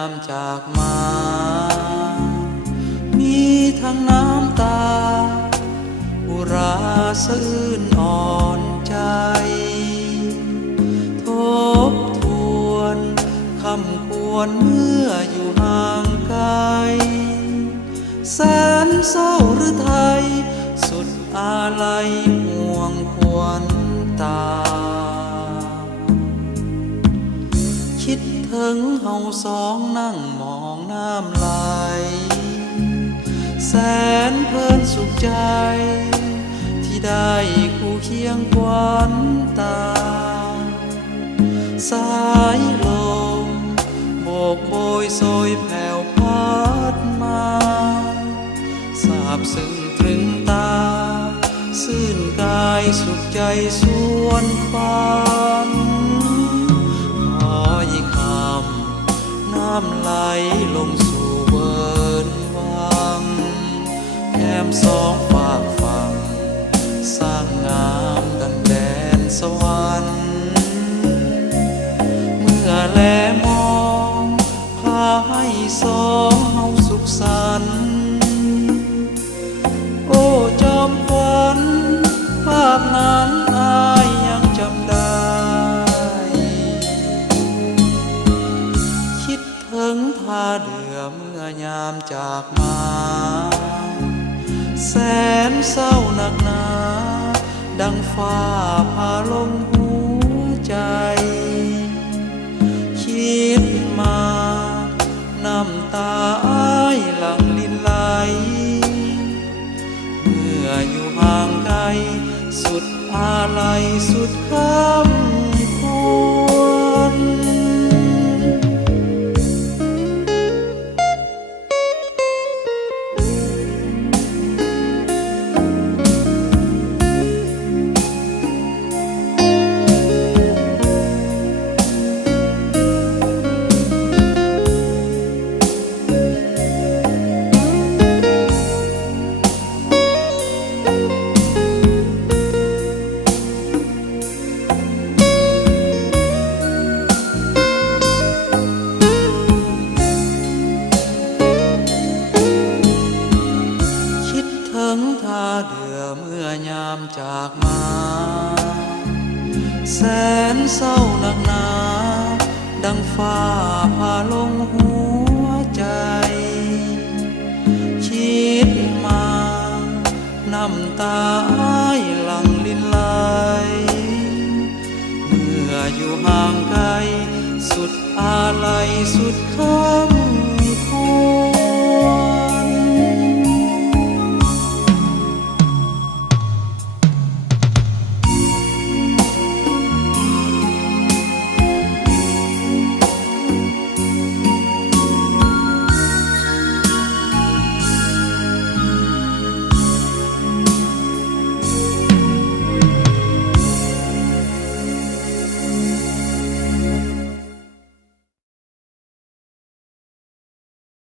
ามจากมามีทั้งน้ำตาอุราสะอื้นอ่อนใจทบทวนคำควรเมื่ออยู่ห่างไกลแสนเศร้าหรือไทยสุดอาลัยห่วงควรตาคิดถึงเฮาสองนั่งมองน้ำไหลแสนเพลินสุขใจที่ได้คู่เคียงควันตาสายลมโบกโบยโซยแผ่วพัดมาสาบซึ้งตรึงตาซื่นกายสุขใจสวนฟังขออีกคำน้ำไหลลงสู่เวิร์นวังแก้มสองฝากฝั่งสร้างงามดังแดนสวรรค์เมื่อแลมองพาให้สองเฮาสุขสันต์โอ้จอมขวัญภาพนั้นอายยังจำได้คิดถึงท่าเรือเมื่อยามจากมาแสนเศร้าหนักหนาดังฟ้าผ่าลงหัวใจคิดมาน้ำตาอ้ายหลั่งลินไหลเมื่ออยู่ห่างไกลสุดอาลัยสุดคำควรท่าเรือเมื่อยามจากมาแสนเศร้าหนักหนาดังฟ้าผ่าลงหัวใจคิดมาน้ำตาอ้ายหลั่งลินไหลเมื่ออยู่ห่างไกลสุดอาลัยสุดคำ